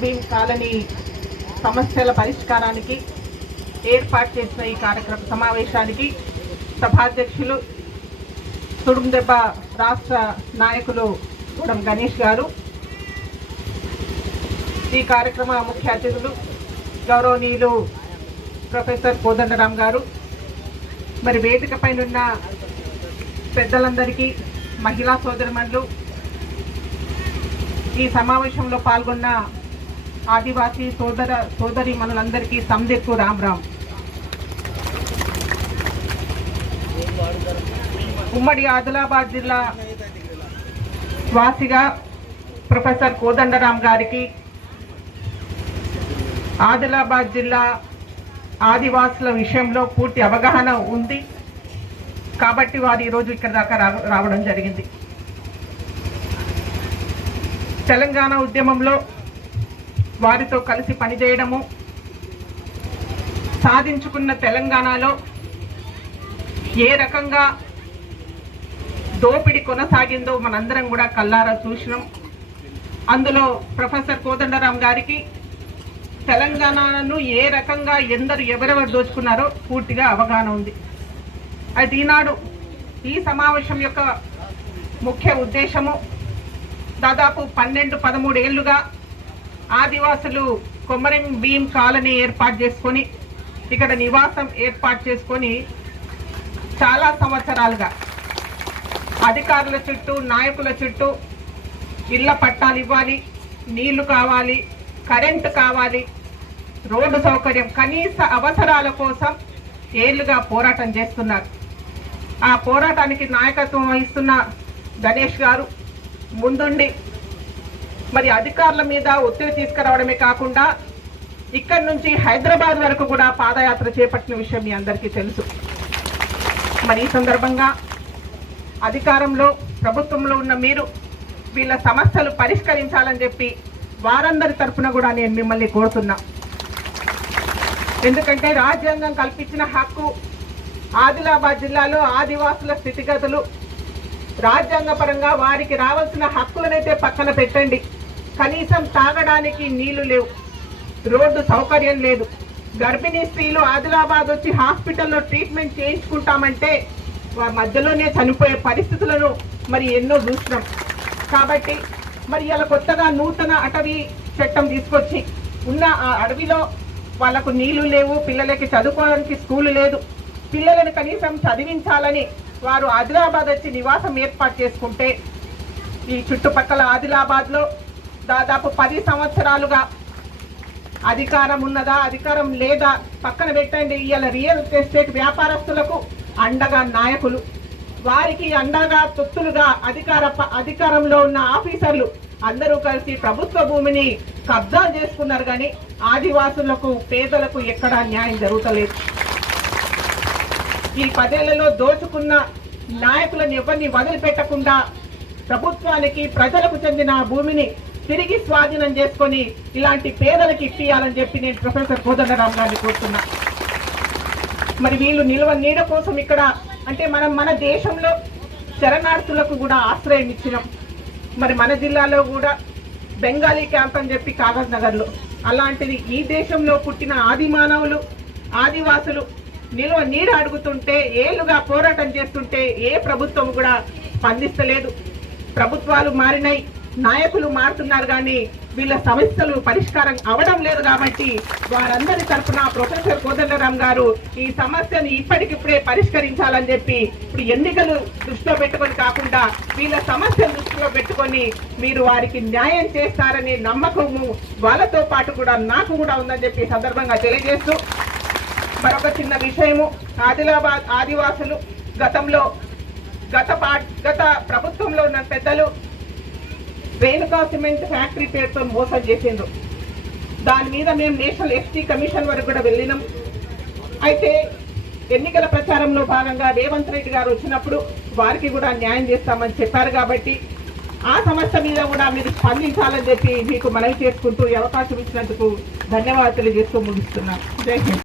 Bhim colony సమస్యల పరిష్కారానికి ఏర్పాటు చేసిన ఈ కార్యక్రమ సమావేశానికి సభాధ్యక్షులు సుడుందెబ్బ రాష్ట్ర నాయకులు గుడం గణేష్ గారు ఈ కార్యక్రమ ముఖ్య అతిథులు గౌరవనీయులు ప్రొఫెసర్ కోదండరామ్ గారు. మరి వేదిక పైనున్న పెద్దలందరికీ మహిళా సోదరిమణులు ఈ సమావేశంలో పాల్గొన్న ఆదివాసీ సోదర సోదరి మనులందరికీ సందెక్కు రామ్ రామ్. ఉమ్మడి ఆదిలాబాద్ జిల్లా వాసిగా ప్రొఫెసర్ కోదండరామ్ గారికి ఆదిలాబాద్ జిల్లా ఆదివాసుల విషయంలో పూర్తి అవగాహన ఉంది. కాబట్టి వారు ఈరోజు ఇక్కడ దాకా రా- రావడం జరిగింది. తెలంగాణ ఉద్యమంలో వారితో కలిసి పనిచేయడము సాధించుకున్న తెలంగాణలో ఏ రకంగా దోపిడి కొనసాగిందో మనందరం కూడా కల్లారా చూసినాం. అందులో ప్రొఫెసర్ కోదండరాం గారికి తెలంగాణను ఏ రకంగా ఎందరు ఎవరెవరు దోచుకున్నారో పూర్తిగా అవగాహన ఉంది. అయితే ఈనాడు ఈ సమావేశం యొక్క ముఖ్య ఉద్దేశము దాదాపు పన్నెండు పదమూడేళ్ళుగా ఆదివాసులు కొమ్మరం భీం కాలనీ ఏర్పాటు చేసుకొని ఇక్కడ నివాసం ఏర్పాటు చేసుకొని చాలా సంవత్సరాలుగా అధికారుల చుట్టూ నాయకుల చుట్టూ ఇళ్ళ పట్టాలు ఇవ్వాలి నీళ్ళు కావాలి కరెంటు కావాలి రోడ్డు సౌకర్యం కనీస అవసరాల కోసం ఏళ్ళుగా పోరాటం చేస్తున్నారు. ఆ పోరాటానికి నాయకత్వం వహిస్తున్న గణేష్ గారు ముందుండి మరి అధికారుల మీద ఒత్తిడి తీసుకురావడమే కాకుండా ఇక్కడి నుంచి హైదరాబాద్ వరకు కూడా పాదయాత్ర చేపట్టిన విషయం మీ అందరికీ తెలుసు. మరి ఈ సందర్భంగా అధికారంలో ప్రభుత్వంలో ఉన్న మీరు వీళ్ళ సమస్యలు పరిష్కరించాలని చెప్పి వారందరి తరఫున కూడా నేను మిమ్మల్ని కోరుతున్నా. ఎందుకంటే రాజ్యాంగం కల్పించిన హక్కు ఆదిలాబాద్ జిల్లాలో ఆదివాసుల స్థితిగతులు. రాజ్యాంగపరంగా వారికి రావాల్సిన హక్కులనైతే పక్కన పెట్టండి. కనీసం తాగడానికి నీళ్ళు లేవు. రోడ్డు సౌకర్యం లేదు. గర్భిణీ స్త్రీలు ఆదిలాబాద్ వచ్చి హాస్పిటల్లో ట్రీట్మెంట్ చేయించుకుంటామంటే మధ్యలోనే చనిపోయే పరిస్థితులను మరి ఎన్నో చూసినాం కాబట్టి మరి ఇలా కొత్తగా నూతన అటవీ చట్టం తీసుకొచ్చి ఉన్న ఆ అడవిలో వాళ్ళకు నీళ్ళు లేవు పిల్లలకి చదువుకోవడానికి స్కూల్ లేదు. పిల్లలను కనీసం చదివించాలని వారు ఆదిలాబాద్ వచ్చి నివాసం ఏర్పాటు చేసుకుంటే ఈ చుట్టుపక్కల ఆదిలాబాద్లో దాదాపు పది సంవత్సరాలుగా అధికారం ఉన్నదా అధికారం లేదా? పక్కన పెట్టండి ఇవాళ రియల్ ఎస్టేట్ వ్యాపారస్తులకు అండగా నాయకులు. వారికి అండగా తొత్తులుగా అధికార అధికారంలో ఉన్న ఆఫీసర్లు అందరూ కలిసి ప్రభుత్వ భూమిని కబ్జా చేసుకున్నారు కానీ ఆదివాసులకు పేదలకు ఎక్కడా న్యాయం జరుగుతలేదు. ఈ పదేళ్ళలో దోచుకున్న నాయకులను ఎవరిని వదిలిపెట్టకుండా ప్రభుత్వానికి ప్రజలకు చెందిన భూమిని తిరిగి స్వాధీనం చేసుకొని ఇలాంటి పేదలకు ఇప్పియాలని చెప్పి నేను ప్రొఫెసర్ కోదండరామ్ గారిని కోరుతున్నా. మరి వీళ్ళు నిల్వ నీడ కోసం ఇక్కడ అంటే మనం మన దేశంలో శరణార్థులకు కూడా ఆశ్రయం ఇచ్చినాం. మరి మన జిల్లాలో కూడా బెంగాలీ క్యాంప్ అని చెప్పి కాగజ్ నగర్లో. అలాంటిది ఈ దేశంలో పుట్టిన ఆది మానవులు ఆదివాసులు నిల్వ నీడ అడుగుతుంటే ఏళ్ళుగా పోరాటం చేస్తుంటే ఏ ప్రభుత్వం కూడా స్పందిస్తలేదు. ప్రభుత్వాలు మారినాయి. నాయకులు మారుతున్నారు కానీ వీళ్ళ సమస్యలు పరిష్కారం అవడం లేదు కాబట్టి వారందరి తరఫున ప్రొఫెసర్ కోదండరామ్ గారు ఈ సమస్యను ఇప్పటికిప్పుడే పరిష్కరించాలని చెప్పి ఇప్పుడు ఎన్నికలు దృష్టిలో పెట్టుకొని కాకుండా వీళ్ళ సమస్యను దృష్టిలో పెట్టుకొని మీరు వారికి న్యాయం చేస్తారనే నమ్మకము వాళ్ళతో పాటు కూడా నాకు కూడా ఉందని చెప్పి సందర్భంగా తెలియజేస్తూ మరొక చిన్న విషయము. ఆదిలాబాద్ ఆదివాసులు గతంలో గత పా గత ప్రభుత్వంలో ఉన్న పెద్దలు రేణుకా సిమెంట్ ఫ్యాక్టరీ పేరుతో మోసం చేసిండ్రు. దాని మీద మేము నేషనల్ ఎస్టీ కమిషన్ వరకు కూడా వెళ్ళినాం. అయితే ఎన్నికల ప్రచారంలో భాగంగా రేవంత్ రెడ్డి గారు వచ్చినప్పుడు వారికి కూడా న్యాయం చేస్తామని చెప్పారు కాబట్టి ఆ సమస్య మీద కూడా మీరు స్పందించాలని చెప్పి మీకు మనవి చేసుకుంటూ అవకాశం ఇచ్చినందుకు ధన్యవాదాలు చేస్తూ ముగిస్తున్నాను. జై హింద్.